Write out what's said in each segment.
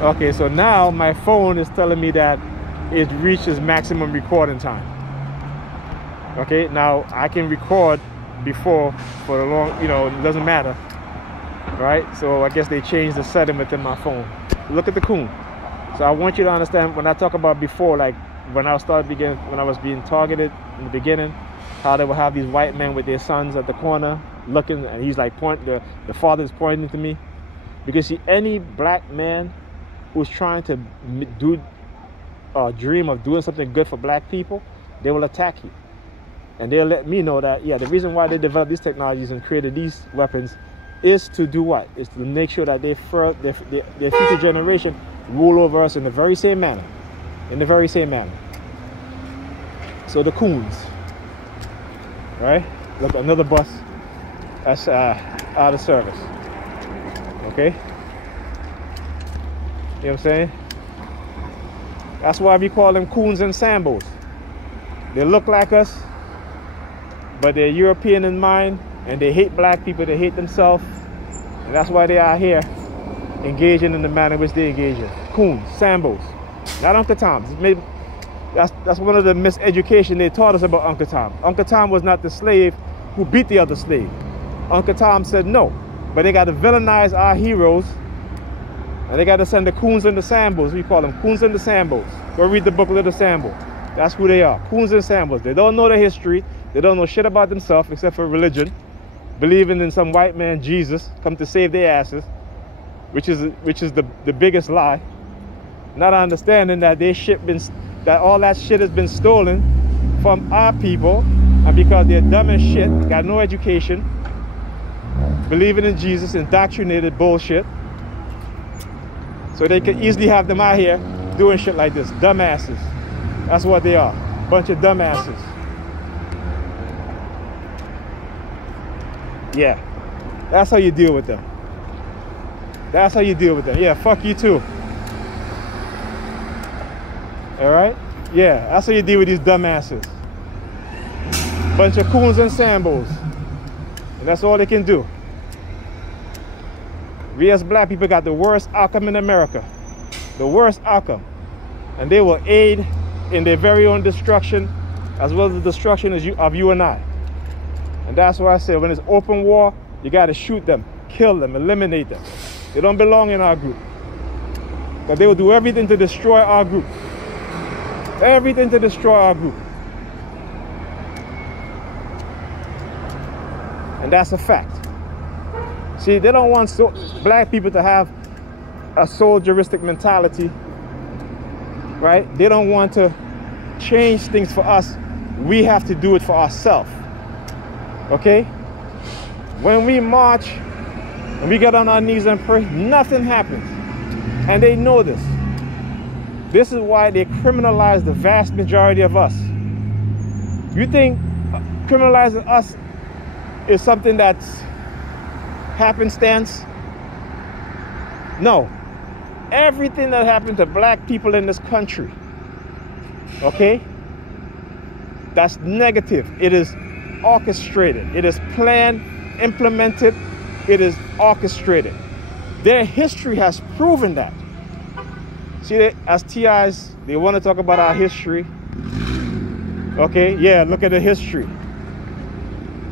Okay, so now my phone is telling me that it reaches maximum recording time. Okay, now I can record before for a long, it doesn't matter, right? So I guess they changed the setting within my phone. Look at the coon. So I want you to understand, when I talk about before, like when I was being targeted in the beginning, how they would have these white men with their sons at the corner looking, and he's like the father's pointing to me. Because see, any black man who's trying to dream of doing something good for black people, they will attack you. And they'll let me know that, yeah, the reason why they developed these technologies and created these weapons is to do what? Is to make sure that their future generation rule over us in the very same manner. In the very same manner. So the coons, right? Look, another bus that's out of service. Okay? You know what I'm saying? That's why we call them coons and sambos. They look like us, but they're European in mind, and they hate black people, they hate themselves, and that's why they are here engaging in the manner in which they engage in. Coons, sambos, not Uncle Toms. That's one of the miseducation they taught us about Uncle Tom. Uncle Tom was not the slave who beat the other slave. Uncle Tom said no, but they got to villainize our heroes, and they got to send the coons and the sambos. We call them coons and the sambos. Go read the booklet of the Sambo. That's who they are, coons and sambos. They don't know the history. They don't know shit about themselves except for religion, believing in some white man Jesus come to save their asses, which is the biggest lie. Not understanding that all that shit has been stolen from our people, and because they're dumb as shit, got no education, believing in Jesus, indoctrinated bullshit, so they could easily have them out here doing shit like this. Dumbasses. That's what they are. Bunch of dumbasses. Yeah, that's how you deal with them. That's how you deal with them. Yeah, fuck you too. All right? Yeah, that's how you deal with these dumbasses. Bunch of coons and sambos. And that's all they can do. We as black people got the worst outcome in America. The worst outcome. And they will aid in their very own destruction, as well as the destruction of you and I. And that's why I say, when it's open war, you got to shoot them, kill them, eliminate them. They don't belong in our group. But they will do everything to destroy our group. Everything to destroy our group. And that's a fact. See, they don't want black people to have a soldieristic mentality, right? They don't want to change things for us. We have to do it for ourselves. Okay? When we march and we get on our knees and pray, nothing happens. And they know this. This is why they criminalize the vast majority of us. You think criminalizing us is something that's happenstance? No. Everything that happened to black people in this country, okay, that's negative. It is orchestrated. It is planned, implemented. It is orchestrated. Their history has proven that. See, as TIs, they want to talk about our history. Okay, yeah, look at the history.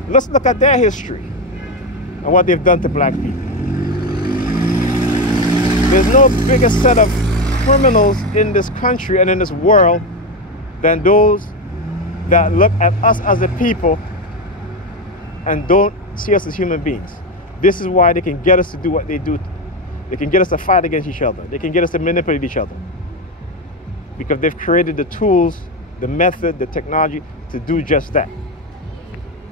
Let's look at their history and what they've done to black people. There's no bigger set of criminals in this country and in this world than those that look at us as a people and don't see us as human beings. This is why they can get us to do what they do. They can get us to fight against each other. They can get us to manipulate each other. Because they've created the tools, the method, the technology to do just that.